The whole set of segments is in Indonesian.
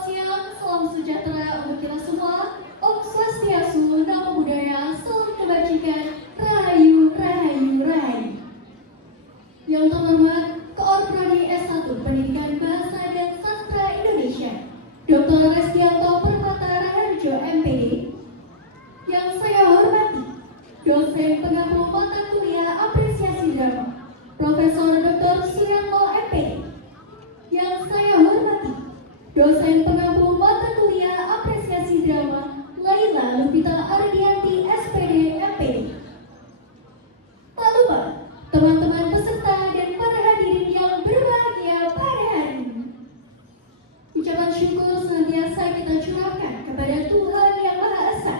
Selamat siang, salam sejahtera untuk kita semua. Om Swastiastu, Namo Buddhaya, salam kebajikan, Rahayu, Rahayu, Rahayu. Yang terhormat, Koor Prodi S1 Pendidikan Bahasa dan Sastra Indonesia, Dr. Restianto Permata Raharjo, MPD. Yang saya hormati, dosen pengampu mata kuliah apresiasi drama, Profesor Dr. Suyanto, MPD. Yang saya hormati, dosen pengampu mata kuliah apresiasi drama, Laila Lupita Ardianti, SPD, MPD. Tak lupa, teman-teman peserta dan para hadirin yang berbahagia pada hari ini. Ucapan syukur senantiasa kita curahkan kepada Tuhan Yang Maha Esa,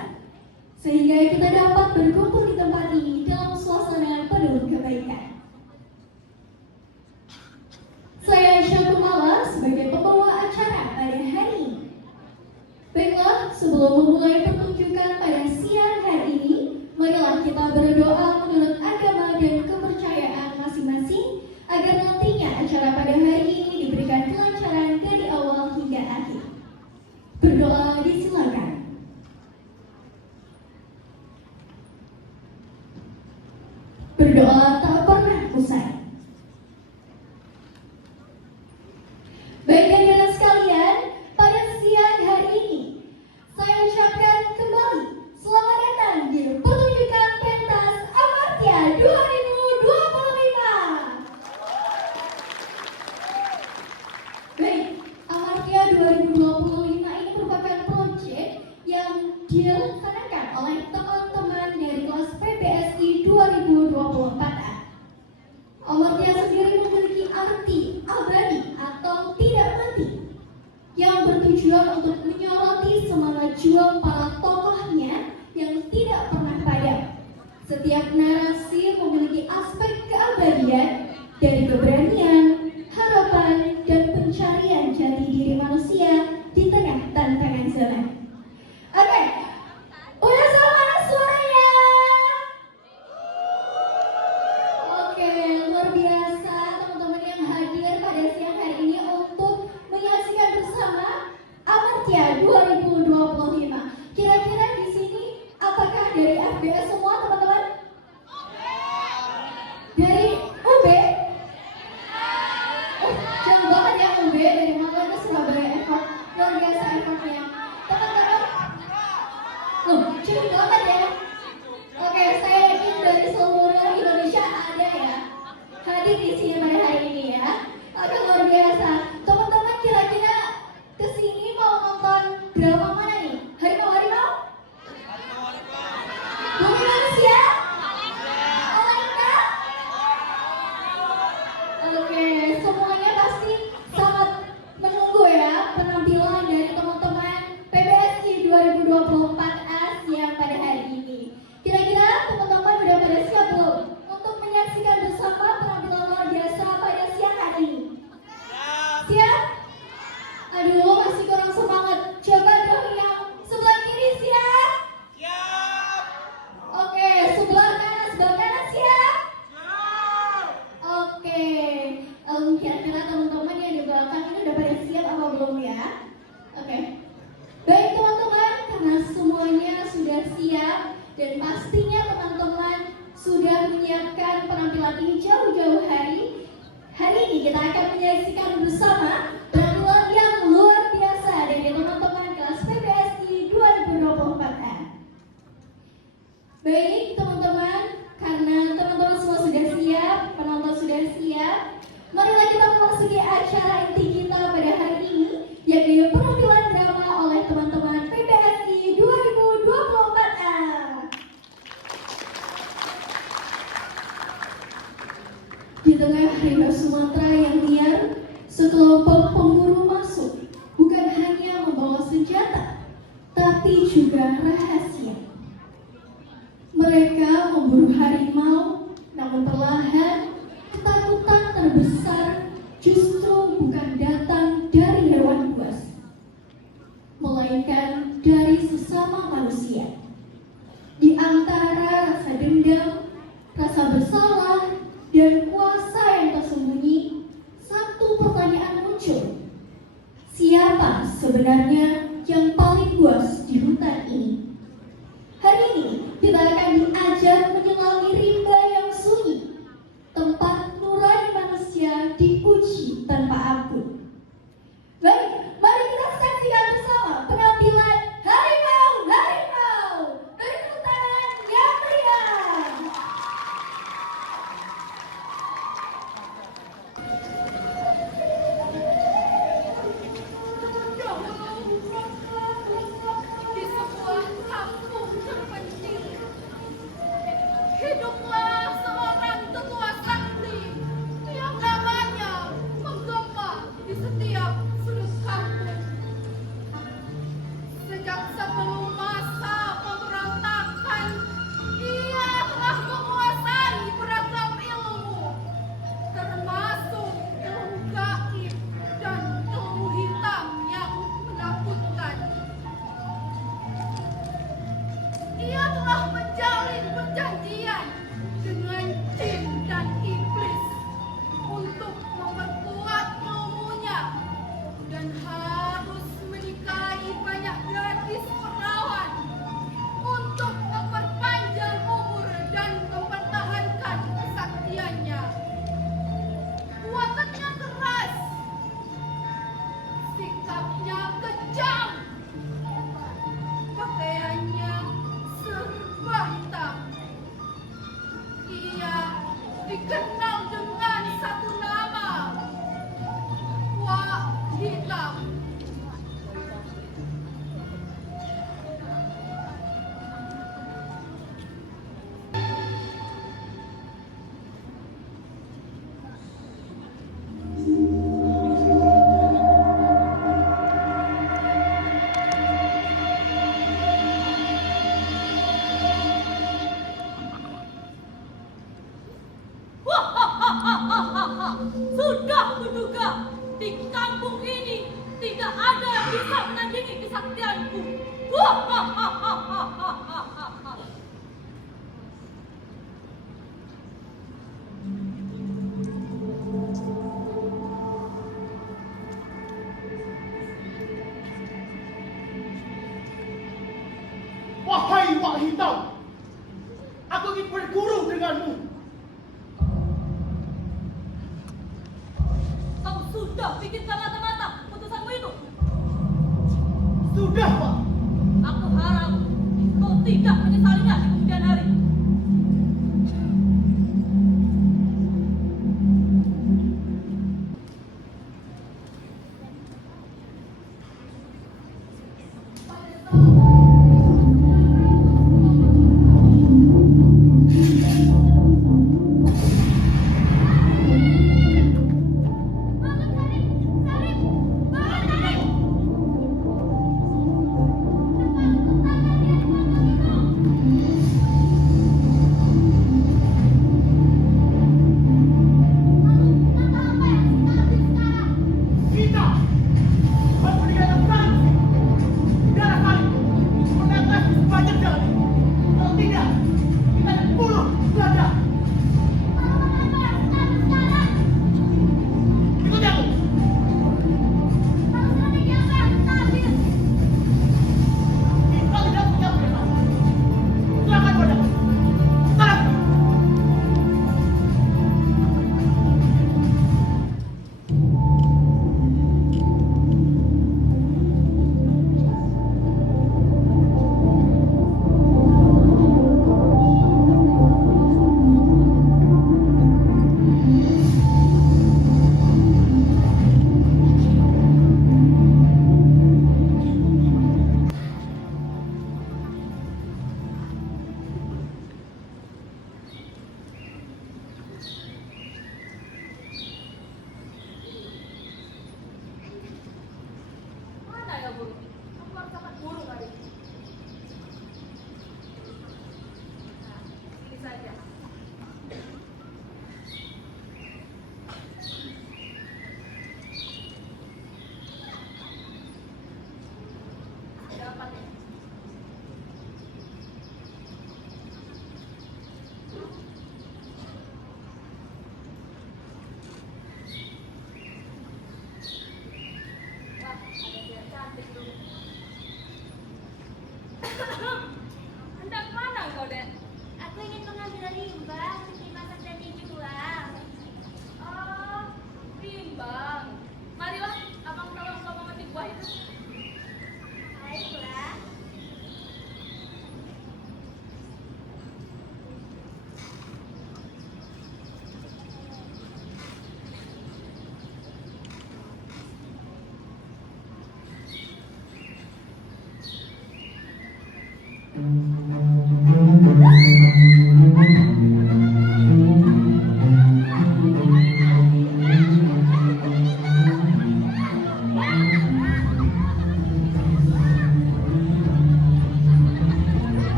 sehingga kita dapat berkumpul di tempat ini dalam suasana penuh kebaikan. Saya Syakumala sebagai pembawa acara pada hari ini. Baiklah, sebelum memulai pertunjukan pada siang hari ini, marilah kita berdoa menurut agama dan kepercayaan masing-masing, agar nantinya acara pada hari ini diberikan kelancaran dari awal hingga akhir. Berdoa disilakan. Berdoa tak pernah usai. Baik rekan-rekan sekalian, pada siang hari ini saya ucapkan kembali selamat datang di pertunjukan pentas Amartya 2025. Baik, Amartya 2025 ini merupakan proyek yang dilaksanakan oleh teman-teman dari kelas PPSI 2024A. Amartya sendiri memiliki arti abadi atau tidak mati, yang bertujuan untuk menyoroti semangat juang para tokohnya yang tidak pernah padam. Setiap narasi memiliki aspek keabadian, dari keberanian, harapan, dan pencarian jati diri manusia di tengah tantangan zaman. Oke, udah sama suaranya? Oke, luar biasa teman-teman yang hadir pada siang hari ini untuk menyaksikan bersama Amartya 2025. Kira-kira di sini apakah dari FBS semua teman-teman? Dari UB? Oh, jauh banget ya UB, dari Malang ke Surabaya, effort. Luar biasa effortnya. Teman-teman, loh, cukup banget ya. Oke, saya yakin dari seluruh Indonesia ada ya hadir di sini pada hari ini ya. Oke, luar biasa. Teman-teman kira-kira kesini mau nonton drama mana nih? Harimau? Bumi Manusia? Alaika? Oke, semuanya pasti sangat menunggu ya penampilan dari teman-teman PPSI 2024A siang pada hari ini. Kira-kira teman-teman udah pada siap belum untuk menyaksikan bersama penampilan luar biasa pada siang hari ini? Siap? Aduh, masih kurang semangat. Coba dong yang sebelah kiri siap? Siap. Oke, sebelah kanan siap? Oke, kira-kira teman-teman yang di belakang ini udah pada siap apa belum ya? Oke. Baik teman-teman, karena semuanya sudah siap dan pastinya teman-teman sudah menyiapkan penampilan ini jauh-jauh hari. Hari ini kita akan menyaksikan bersama penampilan yang luar biasa dari teman-teman kelas PPSI 2024A. Baik teman-teman, karena teman-teman semua sudah siap, penonton sudah siap, marilah kita memasuki acara inti kita pada hari ini, yakni penampilan drama oleh teman-teman PPSI 2024A. Di tengah harimau Sumatera yang liar, sekelompok pemburu masuk, bukan hanya membawa senjata, tapi juga rahasia. Mereka memburu harimau, namun perlahan ketakutan terbesar justru bukan datang dari hewan buas, melainkan dari sesama manusia. Di antara rasa dendam, rasa bersalah, dan kuasa yang tersembunyi, satu pertanyaan muncul. Siapa sebenarnya sebenarnya yang paling luas di hutan ini. Hari ini kita akan diajar menyelami rimba yang sunyi, tempat nurani manusia diuji tanpa ampun. Baik, mari kita saksikan bersama penampilan harimau-harimau. Beri tepuk tangan yang meriah. Di sebuah kampung terpencil, hiduplah seorang tetua sakti yang namanya menggema di setiap sudut kampung. Sejak sebelum masa pemberontakan, ia telah menguasai beragam ilmu, termasuk ilmu gaib dan ilmu hitam yang menakutkan. Ia telah menjalin perjanjian dengan jin dan iblis untuk memperkuat ilmunya dan harus menikahi banyak gadis perawan untuk memperpanjang umur dan mempertahankan kesaktiannya. Wataknya keras, sikapnya kejam, pakaiannya serba hitam. Ia dikenal dengan satu nama, Wak Hitam. Sudah kuduga, di kampung ini tidak ada yang bisa menandingi kesaktianku. Wahai Wak Hitam, aku ingin berguru denganmu. Kau sudah pikirkan mata-mata putusanmu itu. Sudah, Pak. Aku harap kau tidak menyesalinya di kemudian hari.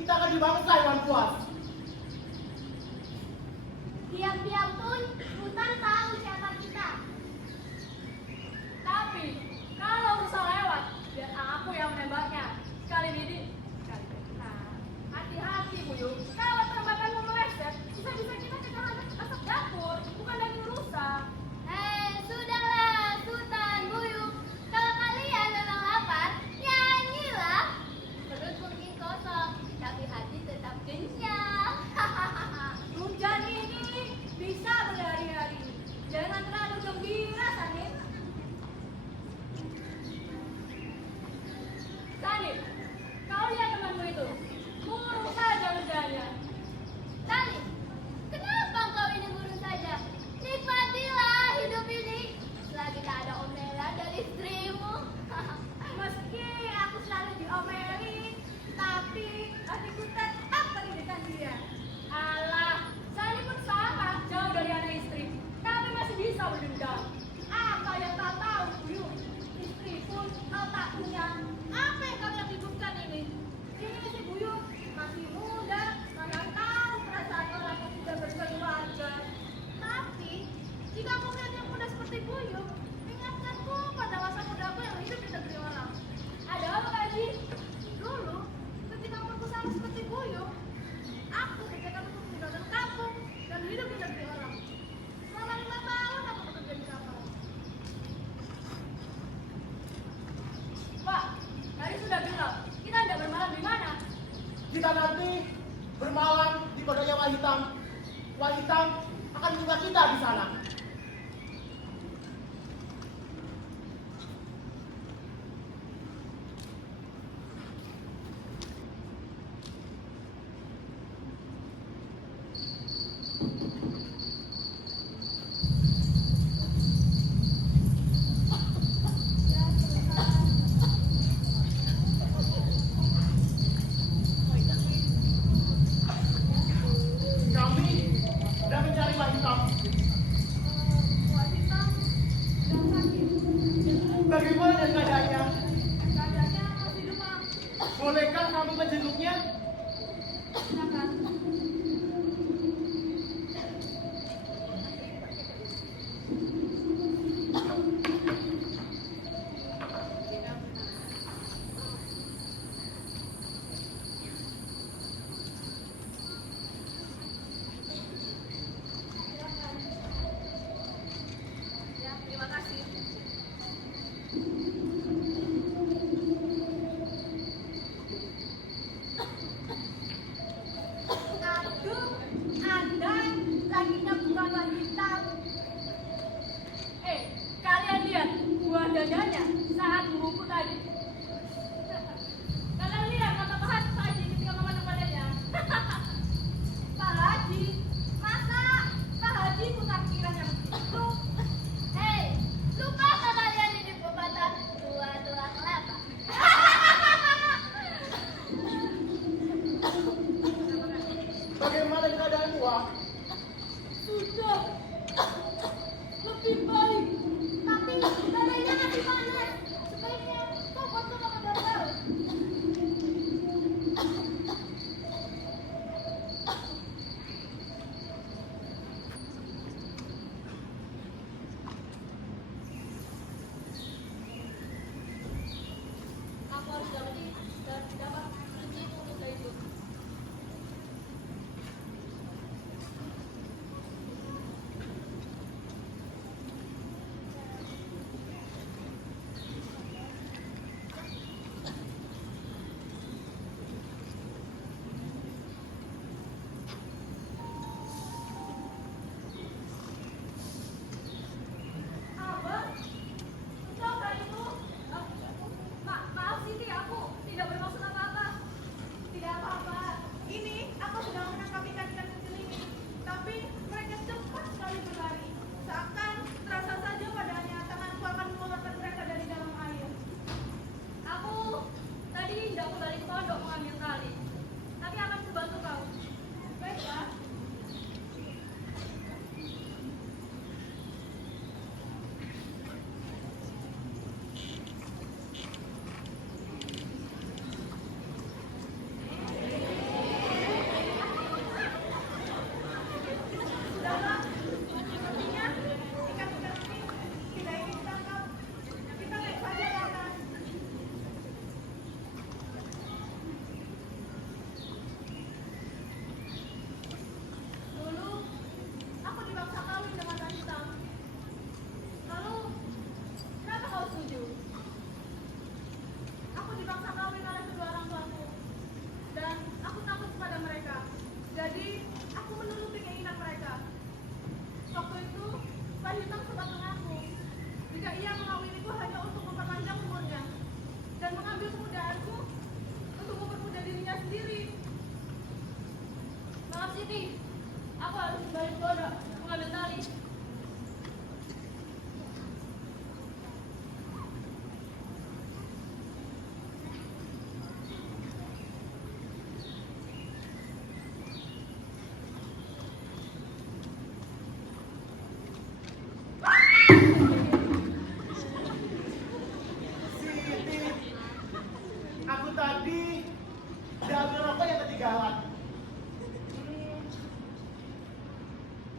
kita akan dibangsai Wan Puas. Diam-diam pun Sultan tahu siapa kita. Tapi kalau rusa lewat, biar aku yang menembaknya. Sekali ini, sekali kita. Hati-hati Buyung, kalau tembakanmu meleset, bisa-bisa kita kecolongan asap dapur, bukan daging rusa. Sudahlah, Sultan Buyung. Kalau kalian memang lapar, nyanyilah. Perut mungkin kosong, tapi hati tetap kenyang. Hujan ini bisa berhari-hari. Jangan terlalu gembira, Sanip. Sanip, kau lihat temanmu itu. Burung saja kerjanya. Tali, kenapa kau ini burung saja? Nikmatilah hidup ini. Selagi tak ada omelan dari istrimu. Meski aku selalu diomelin, tapi hatiku tetap meninggikan dia. Alah, Sani pun sama, jauh dari anak istri, tapi masih bisa berdendam. Apa yang kau tahu, Buyung? Istri pun kau tak punya. Apa yang kalian ributkan ini? Ini si Buyung masih muda, mana tahu perasaan orang yang sudah berkeluarga. Tapi, jika kau melihat yang muda seperti Buyung, ingatkanku pada masa mudaku yang hidup di negeri orang. Ada apa, Kak Haji? Dulu, ketika umurku sama seperti Buyung, aku diajak untuk meninggalkan kampung dan hidup di negeri orang. Selama 5 tahun aku bekerja di kapal. Pak, hari sudah gelap. Kita tidak bermalam di mana? Kita nanti bermalam di Badaya Wahitam. Wahitam akan menunggu kita di sana. Kami sedang mencari Wahitam. Wanita sedang sakit. Bagaimana dengan keadaannya? Keadaannya masih demam. Bolehkah kami menjenguknya? Silakan. Ya, terima kasih. Aduh, Anda lakinya bukan wanita. Kalian lihat buah dadanya saat membungkuk tadi. Kalian lihat kata Pak Haji ketika memandang badannya. Pak Haji, masa Pak Haji punya pikiran yang begitu? Lupakah kalian ini pepatah tua-tua kelapa? Bagaimana keadaanmu, Wak? Sudah lebih baik. Tapi badannya masih panas. Sebaiknya kau potong makan daun. Aku harus dapetin dan dapat kunci untuk itu. Siti. Aku harus balik pondok mengambil tali. Siti, aku tadi diambil rokok yang ketinggalan.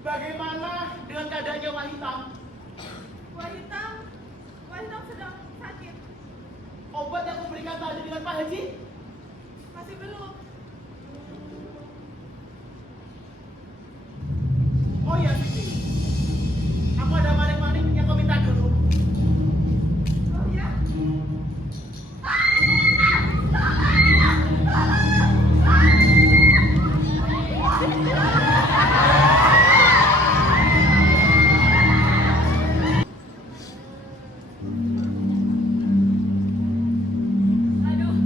Bagaimana dengan keadaannya Wahitam? Wahitam sedang sakit. Obat yang aku berikan tadi dengan Pak Haji? Masih belum. Oh iya Siti, aku ada maling-maling yang kau minta dulu. Oh ya? Aduh,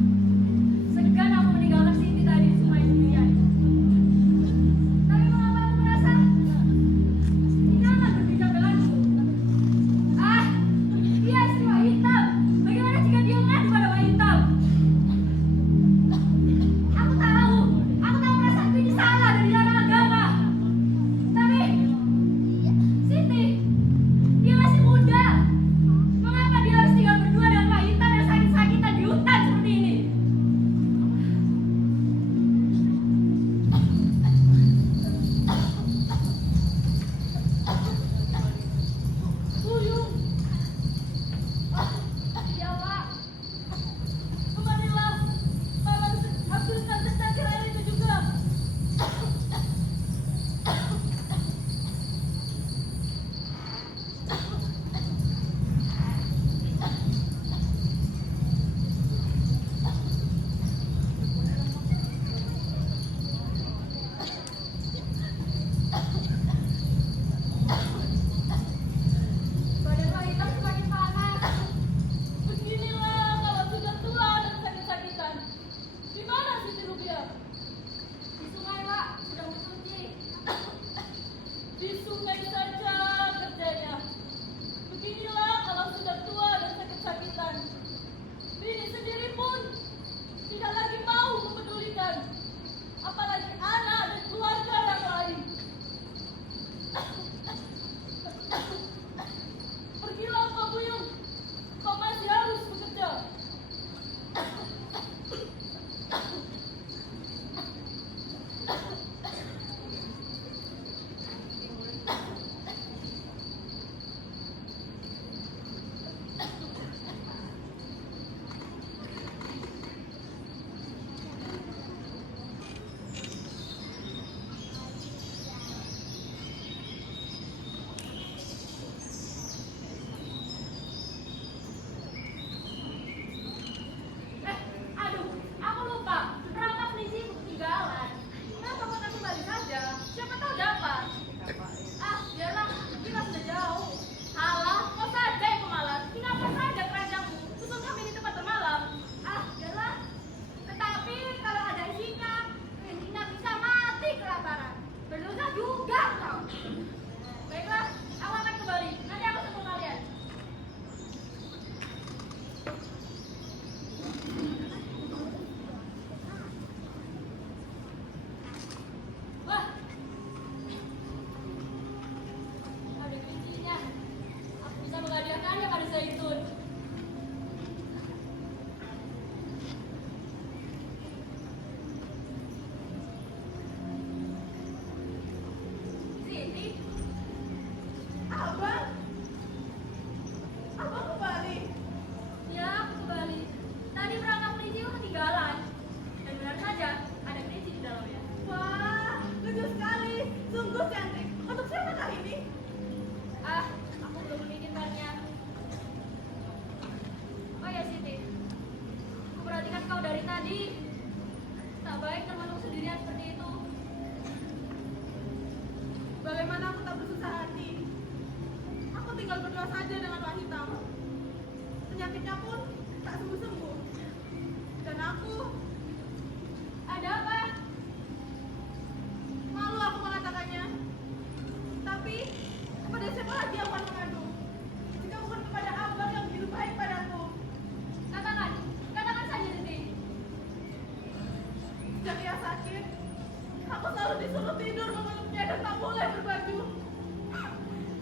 Aku selalu disuruh tidur memeluknya dan tak boleh berbaju.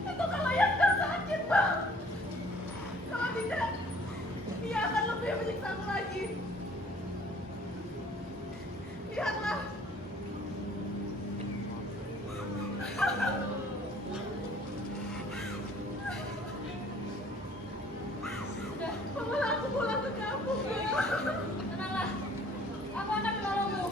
Itu kalau yang sedang sakit, Bang. Kalau tidak, dia akan lebih menyiksa aku lagi. Lihatlah. Sudah, bawalah aku pulang ke kampung, Bang. Tenanglah, aku akan menolongmu.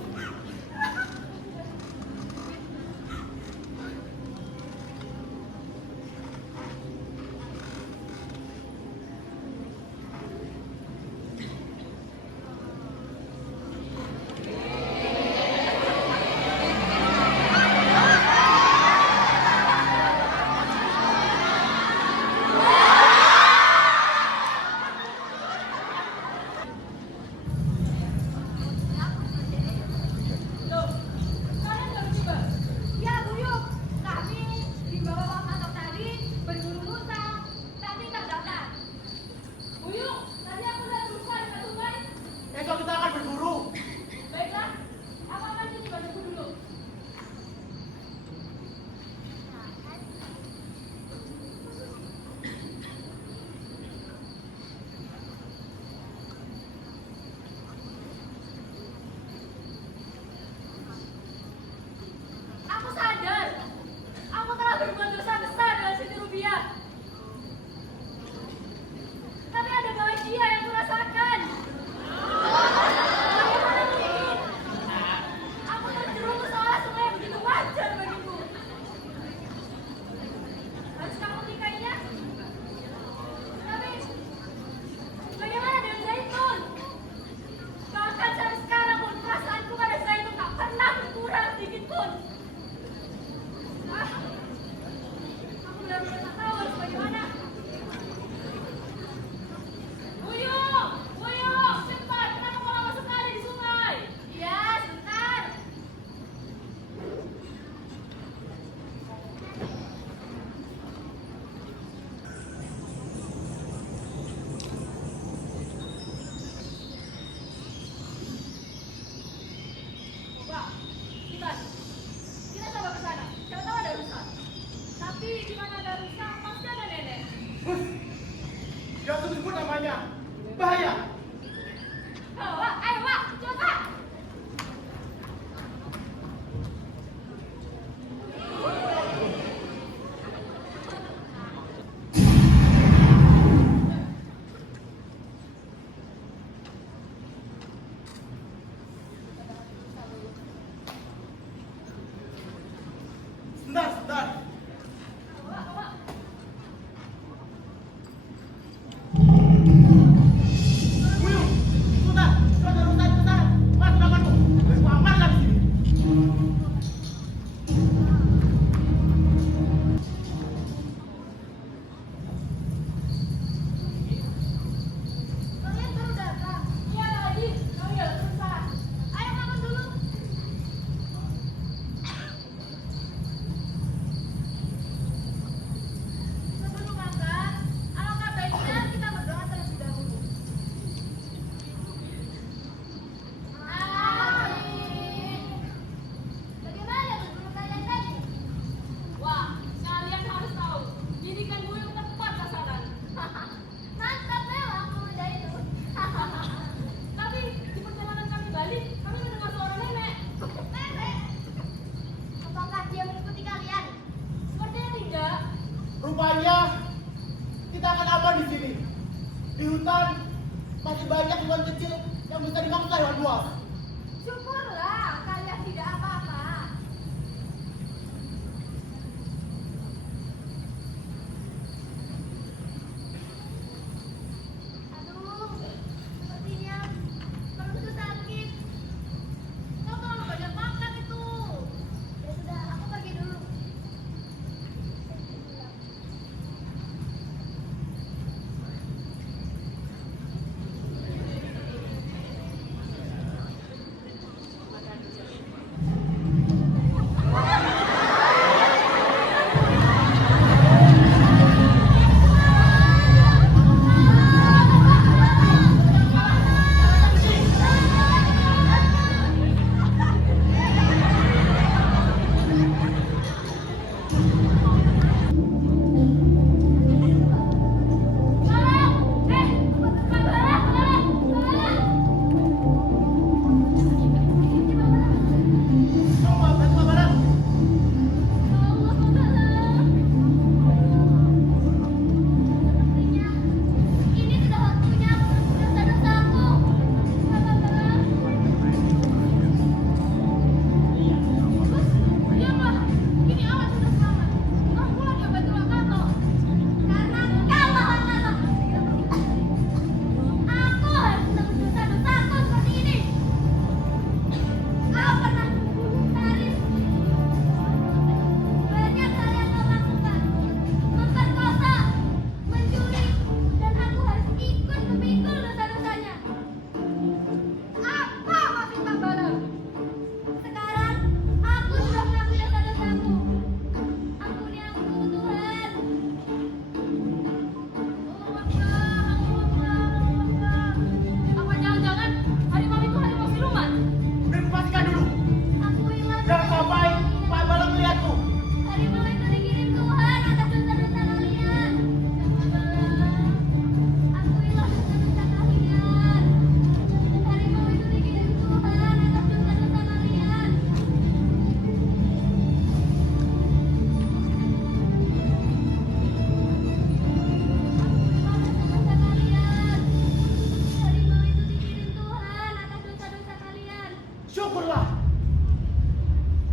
syukurlah.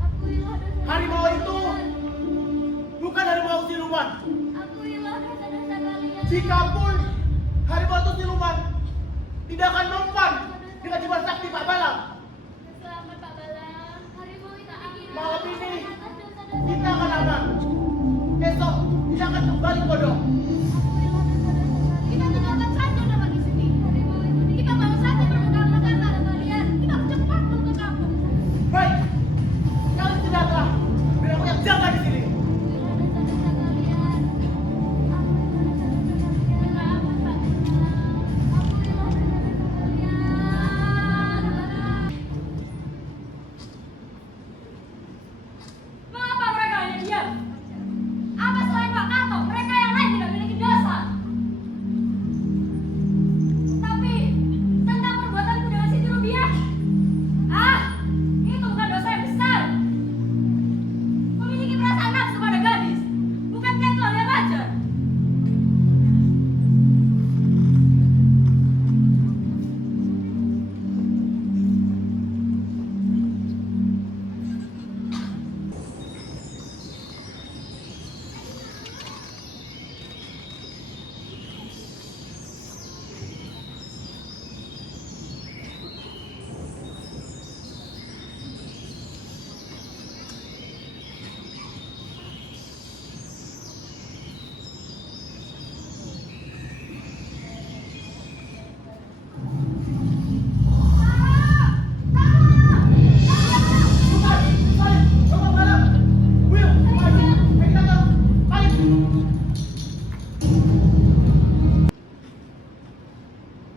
Ampunilah dosa-dosa Harimau itu kalian. bukan harimau siluman. Ampunilah dosa-dosa kalian. Jikapun harimau itu siluman, tidak akan mempan dengan jiwa sakti Pak Balang. Selamat Pak Balang. Harimau itu dikirim Malam ini atas dosa-dosa kita akan aman. Esok kita akan kembali ke Godong. Ampunilah dosa-dosa kalian. Kita tinggalkan saja nama di sini. Harimau itu dikirim Kita baru saja berbenah makanan kalian. Kita harus cepat pulang ke kampung. Baik, kalian tidaklah biar aku yang jaga di sini. Ampunilah dosa-dosa kalian. Ampunilah dosa-dosa kalian. Selamat Pak. Ampunilah dosa-dosa kalian. Mengapa mereka hanya diam? Apa selain Pak Karto, mereka yang lain tidak memiliki dosa? Tapi tentang perbuatanku dengan Siti Rubiah, itu bukan dosa yang besar. Memiliki perasaan nafsu pada gadis, bukankah itu hal yang wajar?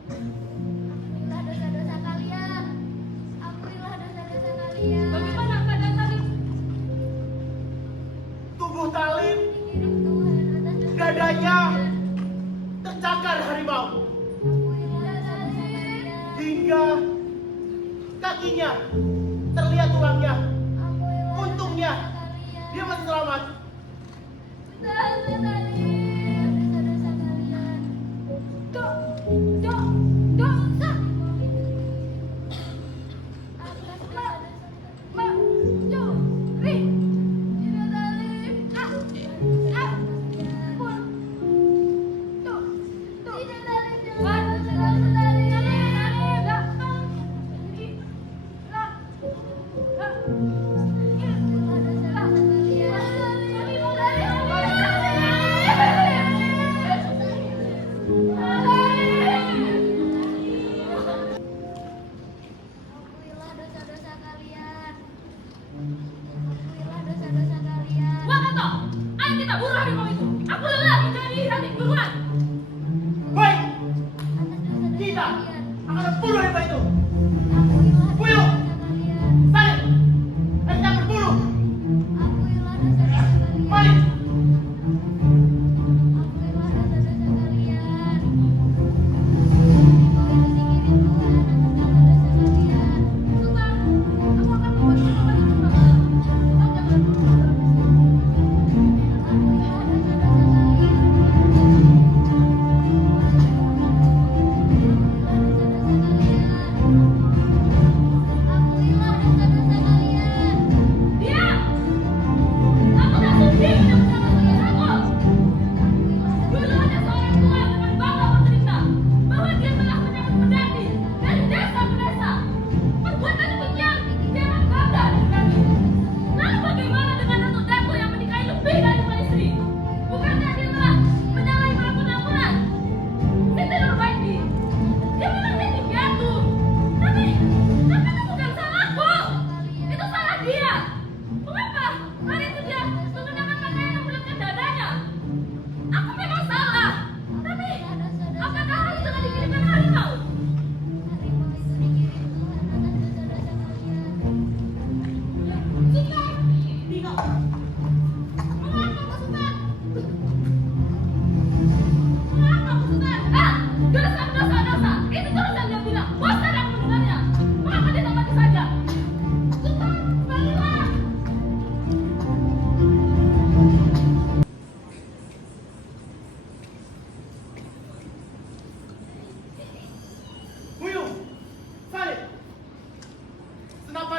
Ampunilah dosa-dosa kalian. Ampunilah dosa-dosa kalian. Bagaimana keadaan tadi? Tubuh Talim, Dikirim Tuhan atas dosa dadanya kalian. tercakar harimau, Ampunilah dosa-dosa kalian. hingga kakinya terlihat tulangnya. Ampunilah Untungnya dosa-dosa kalian. dia masih selamat. Dosa-dosa kalian. Dosa-dosa kalian. Dosa. Atas dosa-dosa Mencuri. Tidak zalim. Ampun. Tuh. Tidak zalim. Wah, Jangan dosa-dosa zalim. Ampunilah dosa-dosa kalian. Ampunilah dosa-dosa kalian. Ampunilah dosa-dosa kalian. Wah, Kato, ayo kita bunuh harimau itu. Aku lelah mencari hati buruan. Baik, Atas dosa-dosa kita kalian. akan membunuh harimau itu. Ampunilah Buyuk. dosa-dosa kalian. Talim,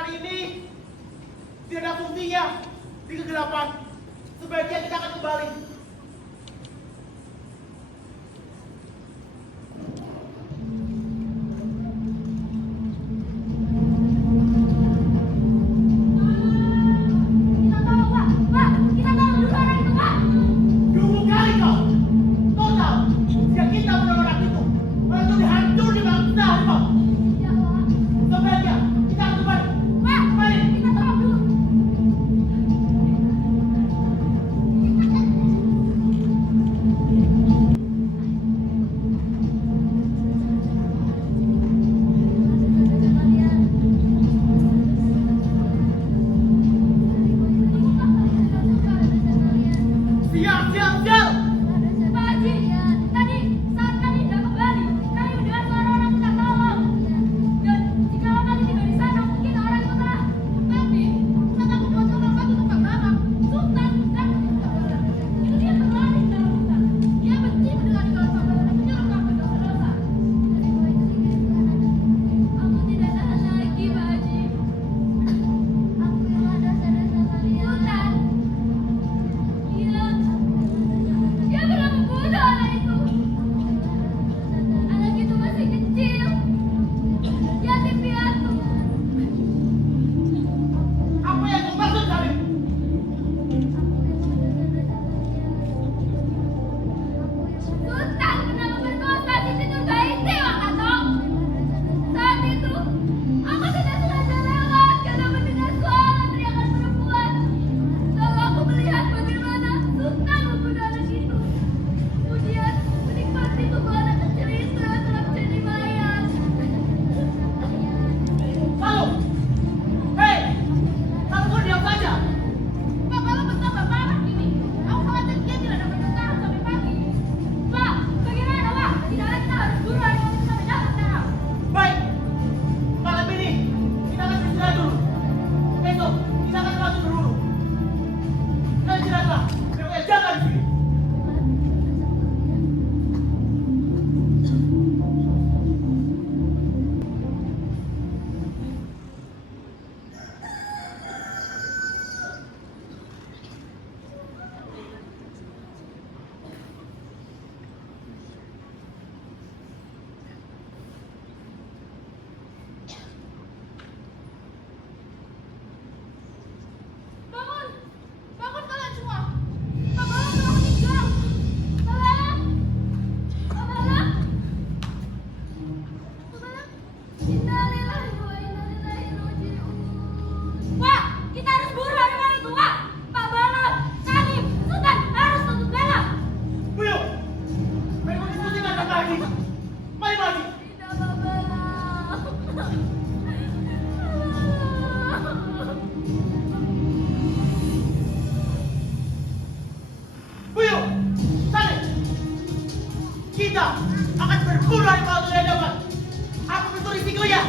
Istana ini tidak ada fungsinya di kegelapan. Sebaiknya kita akan kembali. Kita tolong, Pak. Pak, kita tolong dulu orang itu, Pak. Dulu kali kau. Kau tahu, jika kita menolong orang itu, orang itu dihancur di bangsa harimau. Ya, Pak. Sebaiknya kita akan kembali. Pak, Kembali. kita tolong dulu. Siap, siap, siap. Pak Haji, tadi saat kami hendak kembali, kami mendengar suara orang minta tolong. Dan jika kami tiba di sana, mungkin orang itu telah mati. Saat aku mau tolong aku tempat mana? Sultan dan itu dia terlari di dalam hutan. Dia benci mendengar suara Pak menyuruh kami dosa-dosa. Aku tidak tahan lagi, Pak Haji. Aku rela dosa-dosa kalian. Sultan, dia pernah membunuh anak itu. Anak itu masih kecil, yatim piatu. Apa yang kau maksud, Salim? Sultan pernah memperkosa Siti Nurbaiti, Wakatong. Saat itu, aku tidak sengaja lewat karena mendengar suara teriakan perempuan. Lalu aku melihat bagaimana Sultan membunuh anak itu. Kemudian menikmati tubuh anak kecil itu yang telah menjadi mayat. Lalu, hei, kamu kau diam saja. Pak, kalau betapa parah ini, aku khawatir dia tidak dapat bertahan sampai pagi. Pak, bagaimana, Pak? Tidak lagi kita harus buru harimau itu sampai dapat sekarang. Baik, malam ini kita akan beristirahat dulu. Besok kita akan masuk berburu. Kalian istirahatlah, biar jaga di sini. Bangun! Bangun kalian semua! Pak Balang telah meninggal! Pak Balang! Pak Balang! Pak Balang! Innalillahi wa inna ilaihi raji'un. Wah! Kita harus buru harimau itu, Wah! Pak Balang! Salim! Sultan! Harus tutup bela! Buyung, mari kita diskusikan apa lagi. Mari, mari. Tidak, Pak Balang! Buyung, Salim. Kita akan berburu harimau itu dari dapat. Aku mencuri sikilnya.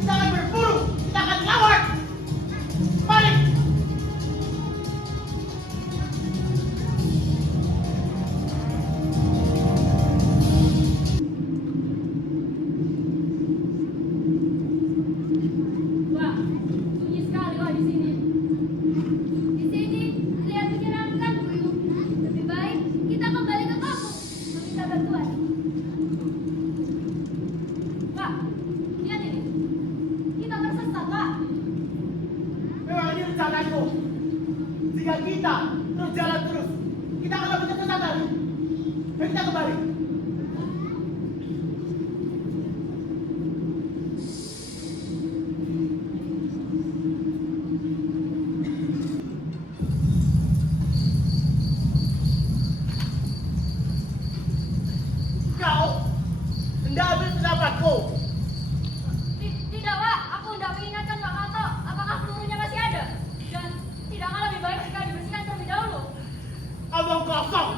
Kita akan berburu. Kita akan lawan. Mari. Wah, sunyi sekali wah di sini. Di sini terlihat menyeramkan, Buyung. Lebih baik kita kembali ke kampung meminta bantuan. Pak, lihat ini. Kita tersesat, Pak. Memang ini rencanaku. Jika kita terus jalan terus, kita akan lebih tersesat lagi. Mari kita kembali. Kau hendak ambil pendapatku. Tidak, Pak. Aku hendak mengingatkan Pak Kato. Apakah pelurunya masih ada? Dan tidakkah lebih baik jika dibersihkan terlebih dahulu? Omong kosong.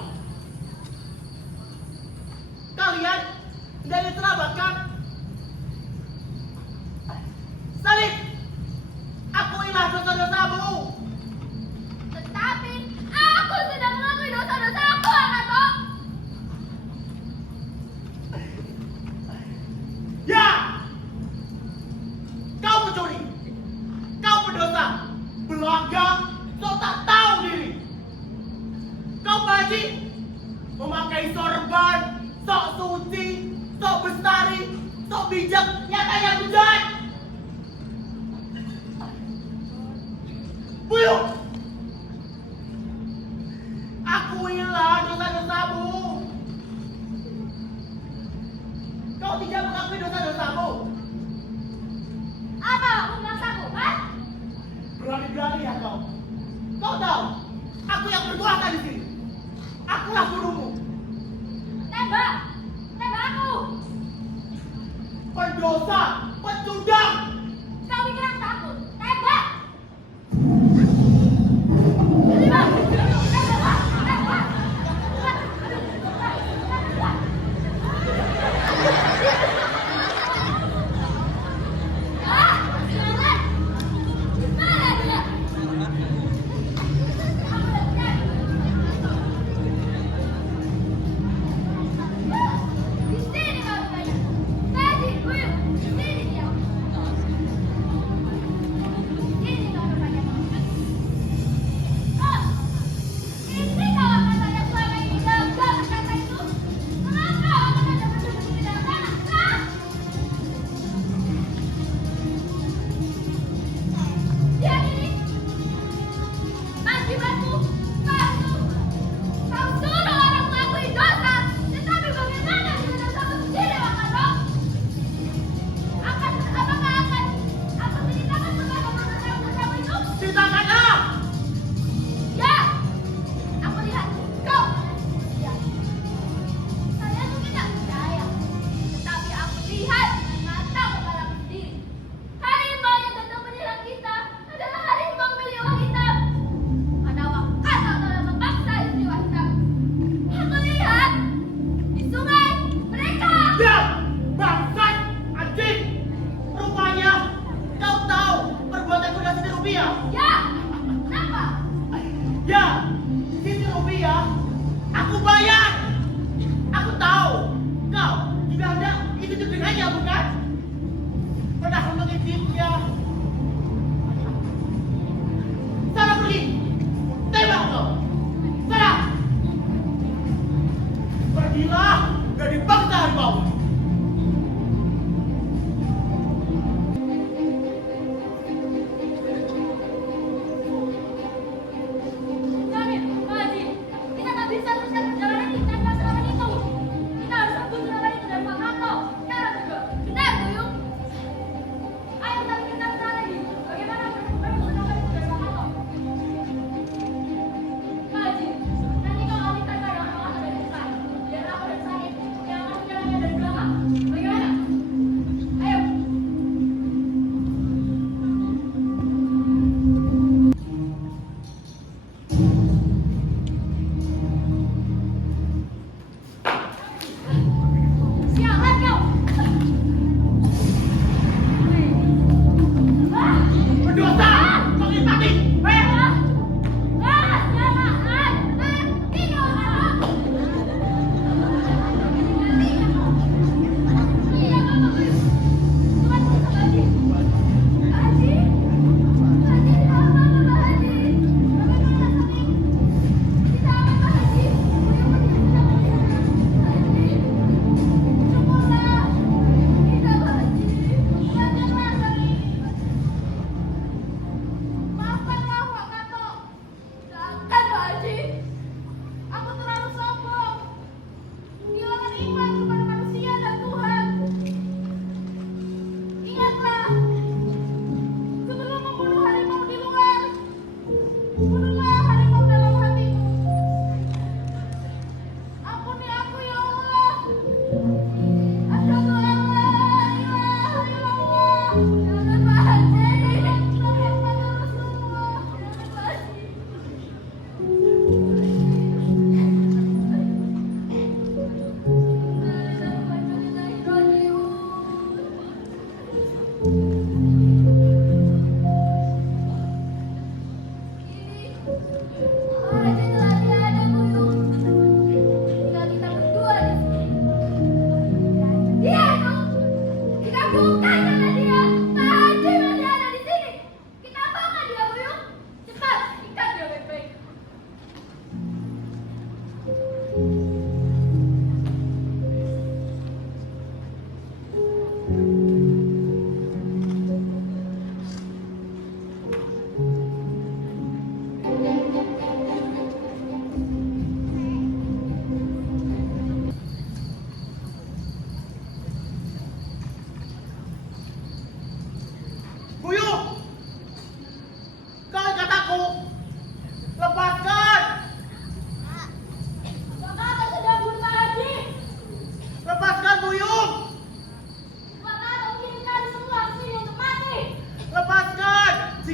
gagah, kau tak tahu diri. Kau Pak Haji memakai sorban, sok suci, sok bestari, sok bijak, nyatanya bujang. Buyuk, akuilah dosa-dosamu. Kau tidak mengakui dosa-dosamu. Apa aku bangsaku, ha? Berani-berani ya kau. Kau tahu, aku yang berkuasa di sini. Akulah gurumu. Tembak! Tembak aku! Pendosa, pecundang. Kau pikir aku takut? Tembak! Tembak! Tembak! Tembak! Ah! Jangan! Mana dia? Aku lihat. Di sini kau rupanya. Tadi, Buyuk, di sini dia. Di sini kau rupanya. Oh, ini kau akan tanya selama ini gagal berkata itu. Mengapa akan ada bersembunyi di dalam tanah? Ah! Lihat ini. Akibatku, kau suruh orang mengakui dosa, tetapi bagaimana dengan dosamu sendiri, Wakano? Apakah akan aku menceritakan kepada dosa-dosamu itu? Ceritakanlah. Ya, aku lihat kau. Ya, saya mungkin tak percaya, tetapi aku lihat dengan mata kepalaku sendiri. Harimau yang datang menyerang kita adalah harimau milik orang hitam. Mana Wakano telah memaksa istiwa hitam. Aku lihat di sungai mereka. Diam, bangsat, anjing. Rupanya kau tahu perbuatanku dan Siti Rupiah. Ya, kenapa? Ya, Siti Rupiah, aku bayar. Aku tahu kau juga ada itu dengannya, bukan? Pernah mengintipnya. Sana pergi, tembak kau. Sana. Pergilah dari bangsa harimau. Kami, Pak Haji, kita tak bisa teruskan perjalanan ini tanpa serangan itu. Kita harus rebut serangan itu dari Wakano. Sekarang juga. Benar, Buyuk. Ayo kita bikin rencana lagi. Bagaimana merebut serangan itu dari Wakano? Pak Haji, nanti kau alihkan barang aku dari depan. Biar aku dan Sarip yang akan menjalannya dari belakang. Bagaimana? Ayo. Sialan kau! Ah! Berdosa, makin mati. Maafkan aku, Wakano. Jangan, Pak Haji. Aku terlalu sombong. Kehilangan iman kepada manusia dan Tuhan. Ingatlah, sebelum membunuh harimau di luar, bunuhlah harimau dalam hatimu. Ampuni aku, ya Allah. Asyhadu an la ilaha illallah. Jangan, Pak Haji. Muhammad Rasulullah. Jangan, Pak Haji. Ini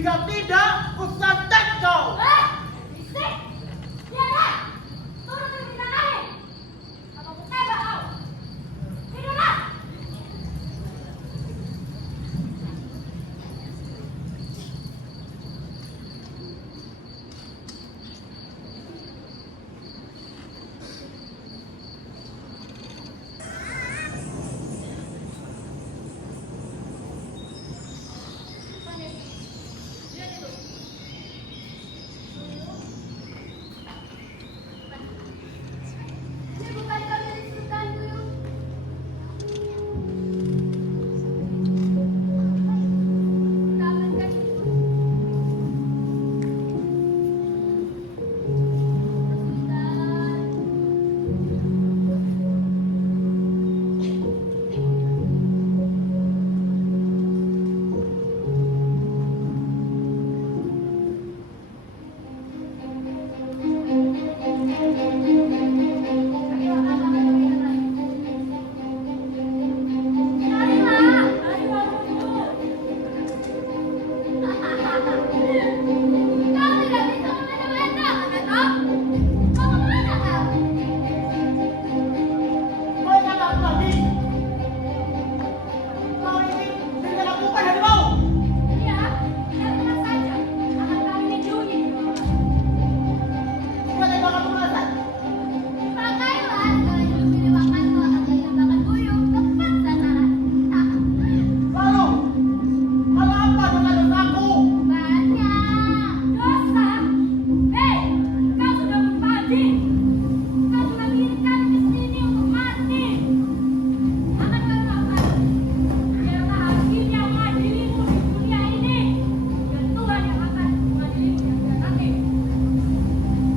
Jika tidak, kusantet kau. Bisik! Lihatlah! Turun dari bintang lain! Apa aku tebak kau? Tidurlah! Lihat itu. Ini bukan kau dari Sultan Duyung. Kangen kan itu? Sultan. Larilah! Lari babuku! Kau tidak bisa kemana-mana, Kanato. Mau kemana kau? Kau ingat aku lagi? Kau ini dengan aku bukan harimau. Iya, ya tenang saja. Akan kami lindungi kedua orang. Jika tembak aku meleset, Pakailah segala jurus minimakanmu akan tembakan Duyung tepat sasaran. lalu kalau apa dosa-dosaku? Banyak. Dosa! Hei, kau sudah berbagi. Kau sudah mengirim kami ke sini untuk mati. Akan kau lakukan. Biarlah hakim yang mengadilimu di dunia ini. Dan Tuhan yang akan mengadilimu di akhirat nanti.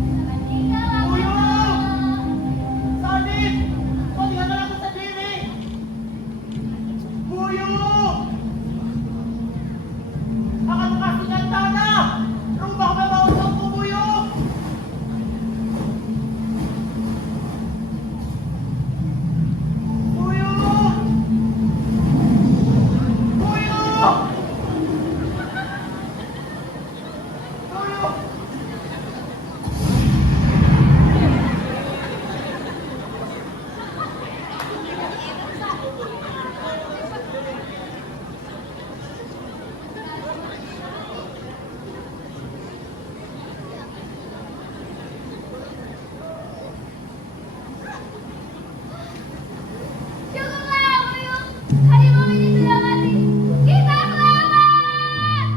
Selamat tinggal, Duyung! Kanato. Sadis! Kau tinggalkan aku sendiri! Buyung! Akan menghasilkan tanah! Rumah memang untukku, Buyung! Buyung! Buyung! Buyung! Syukurlah, Buyung. Harimau ini sudah mati. Kita selamat.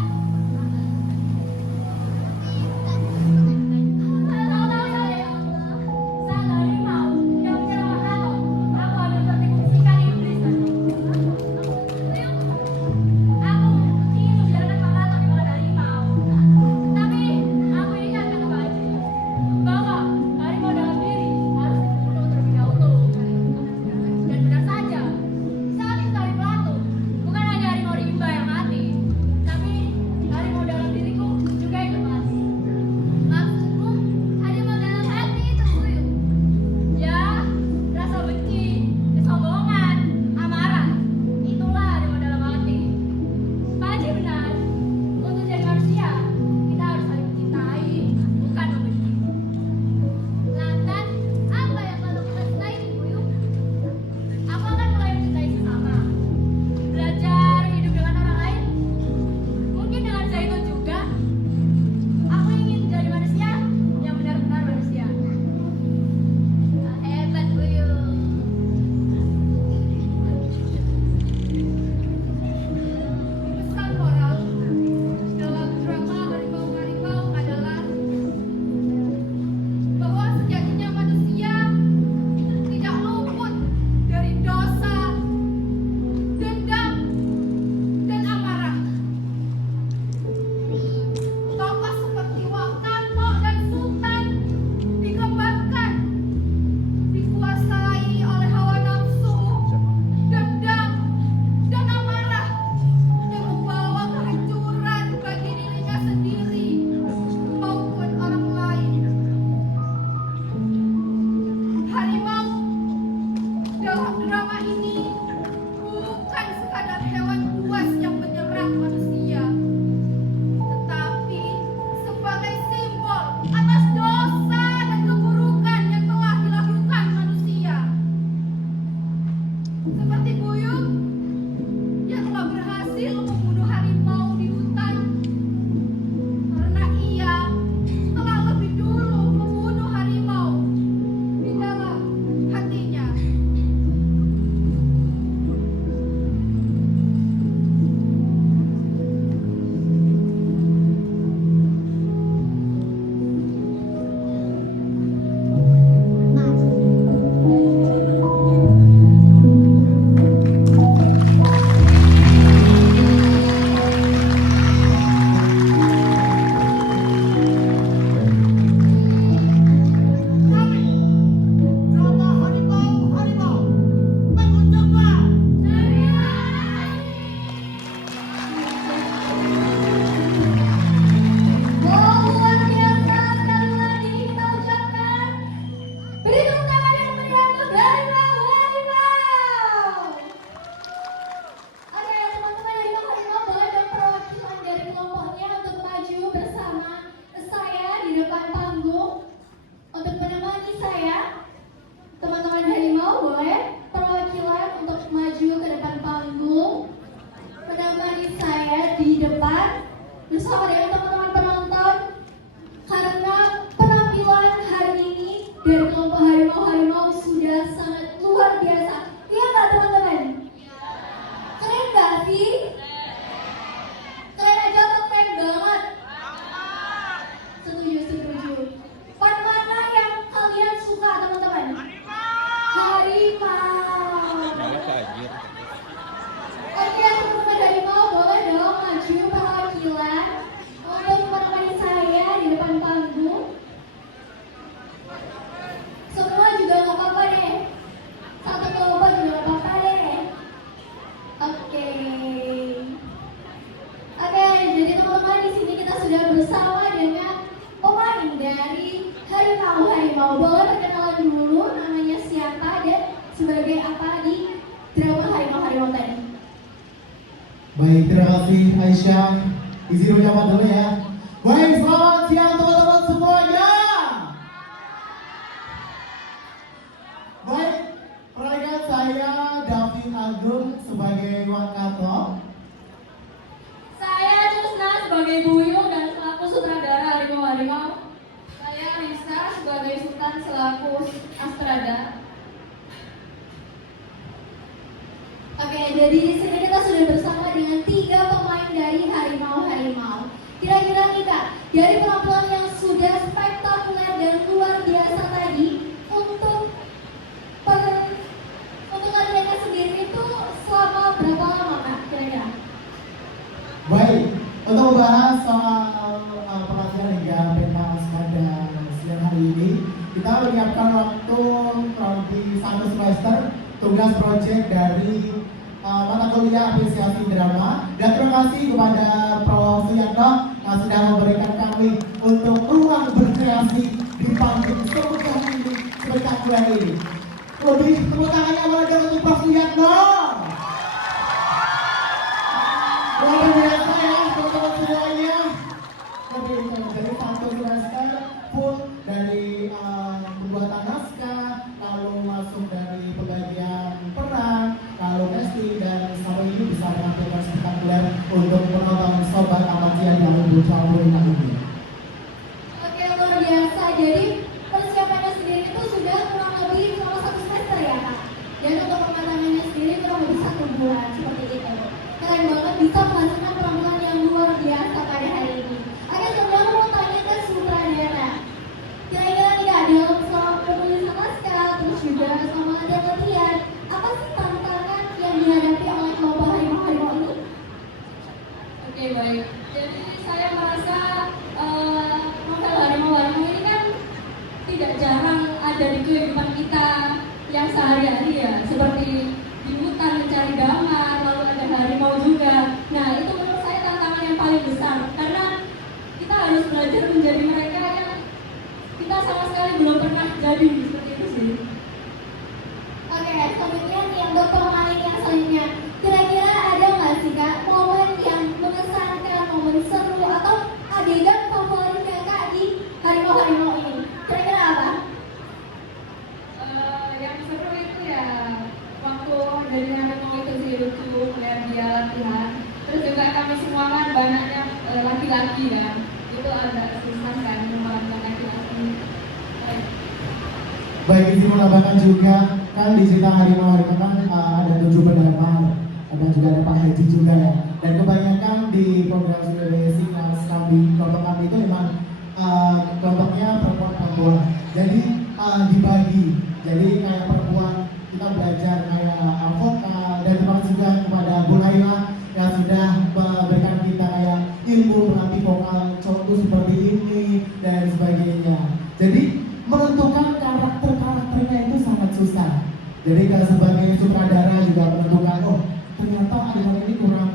sudah bersama dengan pemain dari Harimau. Boleh perkenalan dulu namanya siapa dan sebagai apa di drama Harimau tadi? Baik, terima kasih Aisyah. Izin ucapan dulu ya. Baik, selamat siang teman-teman semuanya. Baik, perkenalkan saya David Agung sebagai Wakato. Saya Cusna sebagai Buyung dan selaku sutradara Harimau. Saya Risa sebagai Sultan selaku Astrada. Oke, jadi di sini kita sudah bersama dengan 3 pemain dari Harimau. Kira-kira nih Kak, dari penampilan yang sudah spektakuler dan luar biasa tadi, untuk latihannya sendiri itu selama berapa lama Kak kira-kira? Baik, untuk membahas soal pelatihan hingga pentas pada siang hari ini, kita menyiapkan waktu kurang lebih 1 semester tugas proyek dari mata kuliah apresiasi drama. Dan terima kasih kepada Prof. Suyatno yang sudah memberikan kami untuk ruang berkreasi di panggung semegah ini, spektakuler ini. Lebih tepuk tangannya boleh untuk Prof. Suyatno. Luar biasa ya teman-teman semuanya. Dari 1 semester full dari pembuatan naskah, lalu masuk dari pembagian peran, lalu casting, dan sampai ini bisa menampilkan spektakuler untuk penonton Sobat Amatia yang berjauh ini. Oke, luar biasa. Jadi persiapannya sendiri itu sudah kurang lebih selama 1 semester ya Kak. Dan untuk pematangannya sendiri kurang lebih 1 bulan seperti itu. Keren banget bisa menghasilkan penampilan yang luar biasa pada hari ini. Oke, sebelumnya aku mau tanya ke sutradara. Kira-kira nih Kak, dalam selama penulisan naskah, terus juga selama latihan, apa sih tantangan yang dihadapi oleh kelompok Harimau ini? Oke, baik. Jadi saya merasa novel Harimau ini kan tidak jarang ada di kehidupan kita yang sehari-hari ya, seperti di hutan mencari damar, lalu ada harimau juga. Nah, itu menurut saya tantangan yang paling besar karena kita harus belajar menjadi mereka yang kita sama sekali belum pernah jadi, seperti itu sih. Oke, selanjutnya nih untuk pemain yang selanjutnya, kira-kira ada nggak sih Kak momen yang mengesankan, momen seru atau adegan favorit Kakak di Harimau ini? Kira-kira apa? Yang seru itu ya waktu dari Harimau itu sih, lucu melihat dia latihan. Terus juga kami semua kan banyaknya laki-laki ya, itu agak susah kan memerankan laki-laki. Baik, izin menambahkan juga kan di cerita Harimau kan ada 7 pendamping, dan juga ada Pak Haji juga ya. Dan kebanyakan di program Sulawesi kami kelompok kami itu memang kelompoknya perempuan. Jadi dibagi. Jadi kayak perempuan kita belajar kayak vokal, dan terima kasih juga kepada Bu Laila yang sudah memberikan kita kayak ilmu melatih vokal cowok seperti ini dan sebagainya. Jadi menentukan karakternya itu sangat susah. Jadi kalau sebagai sutradara juga menentukan, oh ternyata adegan ini kurang,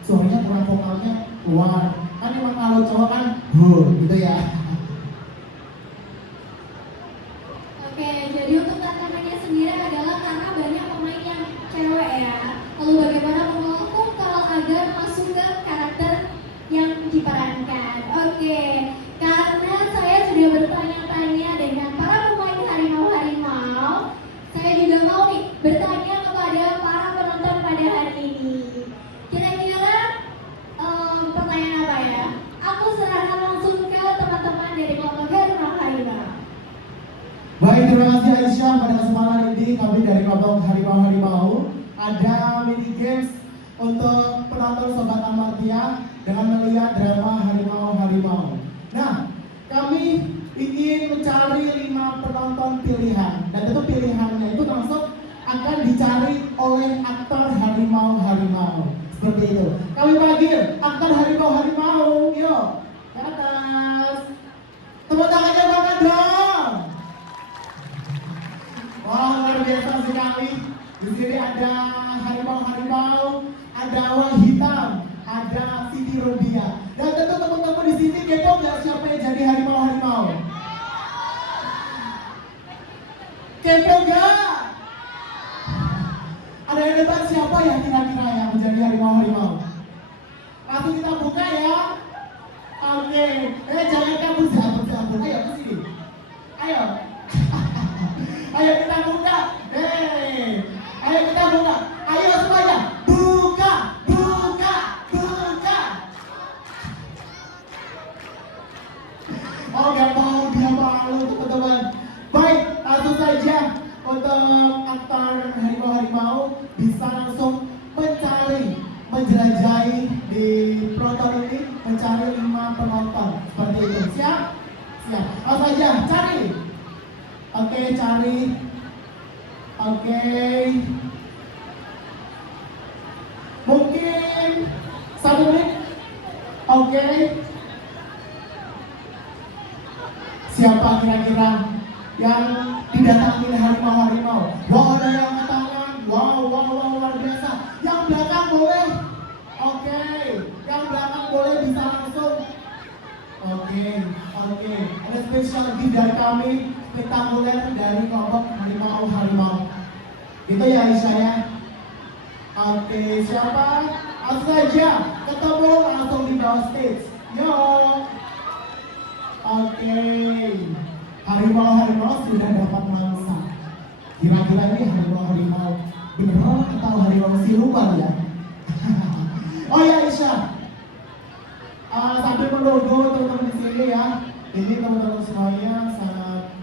suaranya kurang, vokalnya keluar. Kan memang kalau cowok kan, gitu ya. Oke, jadi untuk tantangannya sendiri adalah karena banyak pemain yang cewek ya. Lalu bagaimana mengolah vokal agar masuk ke karakter yang diperankan? Oke, karena saya sudah bertanya-tanya dengan para pemain Harimau, saya juga mau nih bertanya kepada para penonton pada hari ini. Kira-kira pertanyaan apa ya? Aku serahkan langsung ke teman-teman dari kelompok Harimau. Baik, terima kasih Aisyah. Pada kesempatan ini kami dari kelompok Harimau ada mini games untuk penonton Sobat Amatia dengan melihat drama Harimau. Nah, kami ingin mencari 5 penonton pilihan, dan tentu pilihannya itu langsung akan dicari oleh aktor Harimau. Seperti itu. Kami panggil aktor Harimau. Yuk, ke atas. Tepuk tangannya banget dong. Wah, luar biasa sekali. Di sini ada Harimau, ada Wah Hitam, ada Siti Rodia, dan tentu teman-teman di sini Kepo enggak? Ada yang debat siapa ya kira-kira yang menjadi harimau-harimau? Langsung kita buka ya. Oke, jangan kabur, sabun. Ayo ke sini. Ayo. Ayo kita buka. Ayo kita buka. Ayo semuanya. Buka. Oh, gak mau, dia malu teman-teman. Baik, langsung saja untuk aktor harimau-harimau bisa langsung menjelajahi di penonton ini, mencari 5 penonton seperti itu. Siap? Langsung saja cari. Oke, cari. Oke. Mungkin 1 menit. Oke. Siapa kira-kira yang didatangi harimau-harimau? Wow, ada yang angkat tangan. Wow, luar biasa. Yang belakang boleh. Oke. Yang belakang boleh bisa langsung. Oke. Ada spesial gift dari kami, spektakuler dari kelompok harimau-harimau. Gitu ya Aisyah ya. Oke, siapa? Langsung saja ketemu langsung di bawah stage. Yo. Oke, harimau-harimau sudah dapat mangsa. Kira-kira ini harimau-harimau beneran atau harimau siluman ya? Oh ya Aisyah, sambil menunggu teman-teman di sini ya. Ini teman-teman semuanya sangat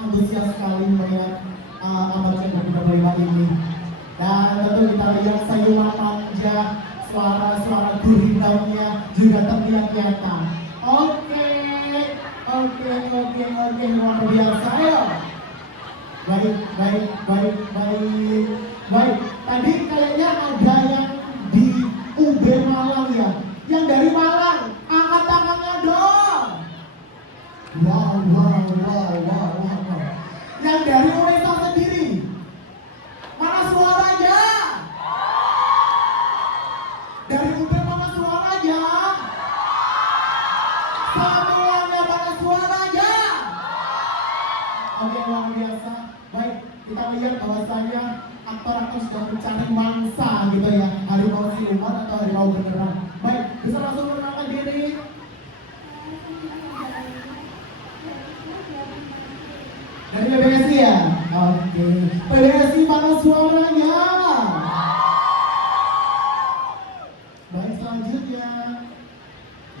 antusias sekali melihat amatir berlima ini. Dan tentu kita lihat sayuran manja, suara-suara gurindangnya juga terlihat nyata. Oke, luar biasa ya. Baik. Tadi kayaknya ada yang di UB Malang ya. Yang dari Malang, angkat tangannya dong. Wow. Yang dari Unesa sendiri, mana suaranya? Dari UB mana suaranya? Semuanya mana suaranya? Oke, luar biasa. Baik, kita lihat bahwasanya aktor-aktor sudah mencari mangsa gitu ya. Harimau siluman atau harimau beneran. Baik, bisa langsung mengenalkan diri. Dari PBSI ya? Oke. PBSI mana suaranya? Baik, selanjutnya.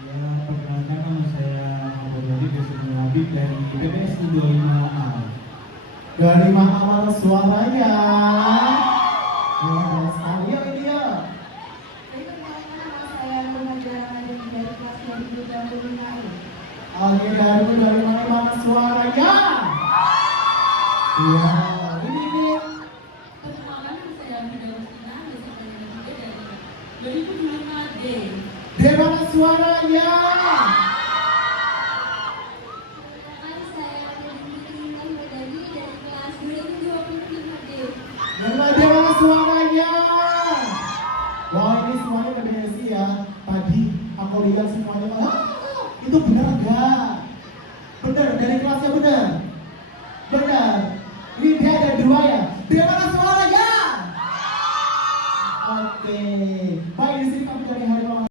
Ya, perkenalkan nama saya Muhammad Wadi Besar Habib dari PPSI 25A. Dari mana suaranya? Luar sekali ya ini ya. Oke, dari mana suaranya? Iya, ini. Perkenalkan saya Bunda Mustina, beserta dengan Bunda dari 2025D. Dari mana suaranya? Perkenalkan saya Putri Ahmadani dari kelas 2025D. Dari mana suaranya? Wah, ini semuanya PBSI ya. Tadi aku lihat semuanya. Itu benar enggak? Benar, dari kelasnya benar.